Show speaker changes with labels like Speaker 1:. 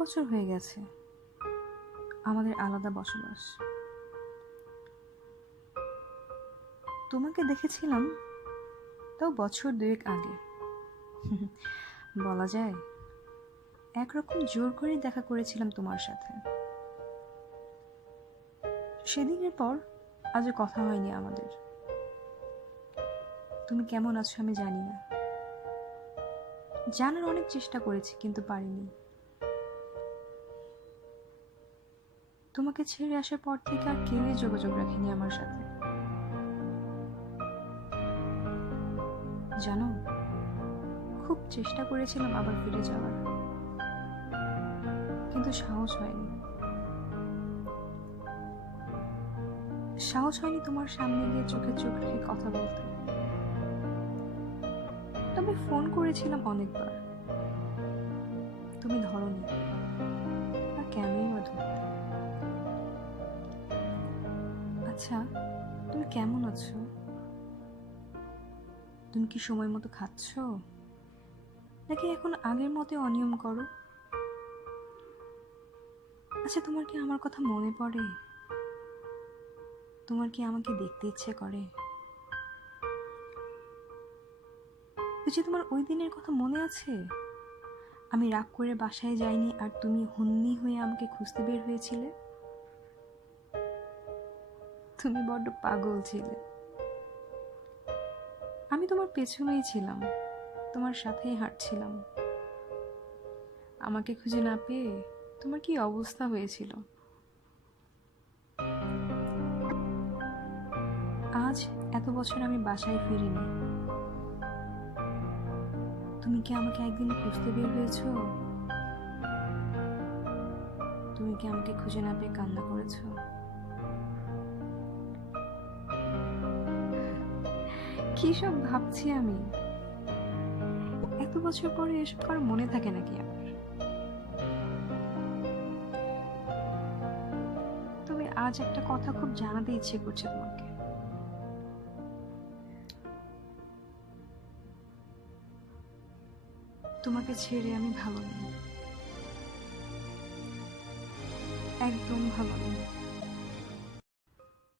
Speaker 1: বছর হয়ে গেছে। আমাদের আলাদা বসবাস। তোমাকে দেখেছিলাম, তাও বছর দুয়েক আগে। বলা যায়, একরকম জোর করে দেখা করেছিলাম তোমার সাথে। সেদিনের পর আজও কথা হয়নি আমাদের। তুমি কেমন আছো আমি জানি না। জানার অনেক চেষ্টা করেছি, কিন্তু পারিনি। তোমাকে ছেড়ে আসার পর থেকে আর কেউই যোগাযোগ রাখেনি আমার সাথে। জানো, খুব চেষ্টা করেছিলাম আবার ফিরে যাওয়ার। কিন্তু সাহস হয়নি। সাহস হয়নি তোমার সামনে গিয়ে চোখে চোখ রেখে কথা বলতে। তবে ফোন করেছিলাম অনেকবার। তুমি ধরনি। আর কেনই আচ্ছা তুমি কেমন আছো? তুমি কি সময় মতো খাচ্ছ? নাকি এখন আগের মতো অনিয়ম করো? আচ্ছা তোমার কি আমার কথা মনে পড়ে? তোমার কি আমাকে দেখতে ইচ্ছে করে? যে তোমার ওই দিনের কথা মনে আছে? আমি রাগ করে বাসায় যাইনি আর তুমি হুন্নি হয়ে আমাকে খুঁজতে বের হয়েছিলে? তুমি বড্ড পাগল ছিলে। আমি তোমার পেছনেই ছিলাম, তোমার সাথেই হাঁটছিলাম। আমাকে খুঁজে না পেয়ে তোমার কি অবস্থা হয়েছিল? আজ এত বছর আমি বাসায় ফিরিনি। তুমি কি আমাকে একদিন খুঁজতে বের হয়েছো? তুমি কি আমাকে খুঁজে না পেয়ে কান্না করেছ? কি সব ভাবছি আমি? এত বছর পরে এসব কারও মনে থাকে নাকি আমার তবে আজ একটা কথা খুব জানাতে ইচ্ছে করছে তোমাকে। তোমাকে ছেড়ে আমি ভালো নেই। একদম ভালো নেই।